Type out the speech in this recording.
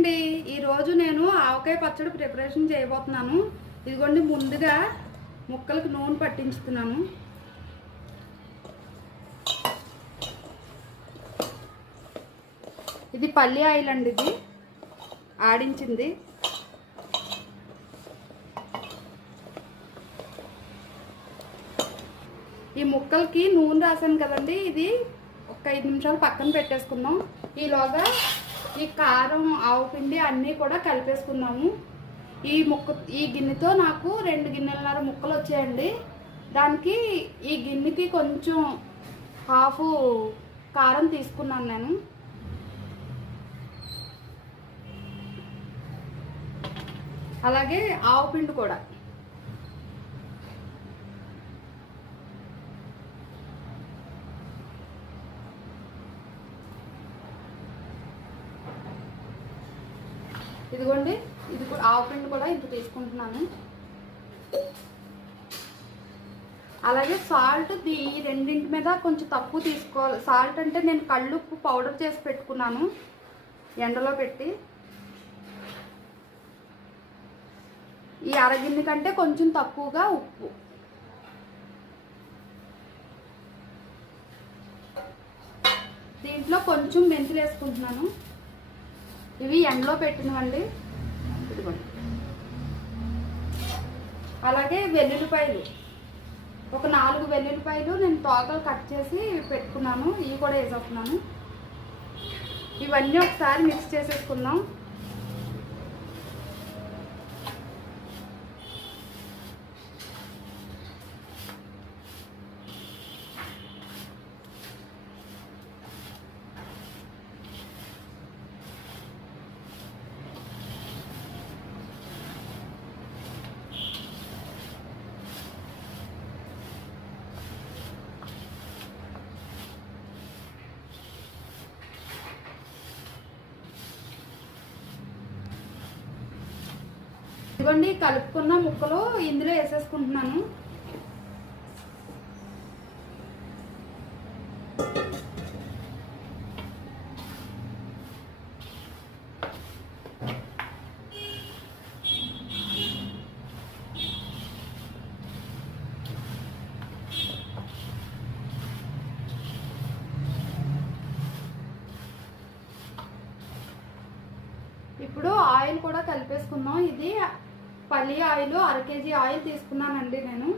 అండి, ఈరోజు నేను ఆవకాయ పచ్చడి ప్రిపరేషన్ చేయబోతున్నాను. ఇదిగోండి, ముందుగా ముక్కలకు నూనె పట్టించుతున్నాను. ఇది పల్లి ఆయిల్ అండి, ఇది ఆడించింది. ఈ ముక్కలకి నూనె రాసాను కదండి, ఇది ఒక 5 నిమిషాలు పక్కన పెట్టేసుకుందాం. ఈలోగా ఈ కారం, ఆవు పిండి అన్నీ కూడా కలిపేసుకుందాము. ఈ గిన్నెతో నాకు 2 గిన్నెలన్నర ముక్కలు వచ్చాయండి. దానికి ఈ గిన్నెకి కొంచెం హాఫ్ కారం తీసుకున్నాను నేను. అలాగే ఆవు పిండి కూడా. ఇదిగోండి, ఇది కూడా ఆవు పిండి కూడా ఇంత తీసుకుంటున్నాను. అలాగే సాల్ట్ ఈ రెండింటి మీద కొంచెం తక్కువ తీసుకోవాలి. సాల్ట్ అంటే నేను కళ్ళుప్పు పౌడర్ చేసి పెట్టుకున్నాను ఎండలో పెట్టి. ఈ అరగిన్నె కంటే కొంచెం తక్కువగా ఉప్పు. దీంట్లో కొంచెం మెంతులు వేసుకుంటున్నాను. ఇవి ఎండలో పెట్టినవండి, ఇదిగోండి. అలాగే వెల్లుల్లిపాయలు, ఒక 4 వెల్లుల్లిపాయలు నేను తోకలు కట్ చేసి పెట్టుకున్నాను. ఇవి కూడా వేసేస్తున్నాను. ఇవన్నీ ఒకసారి మిక్స్ చేసేసుకుందాం. ఇదిగోండి, కలుపుకున్న ముక్కలు ఇందులో వేసేసుకుంటున్నాను. ఇప్పుడు ఆయిల్ కూడా కలిపేసుకుందాం. ఇది పల్లి ఆయిల్ 1 కేజీ ఆయిల్ తీసుకున్నానండి నేను.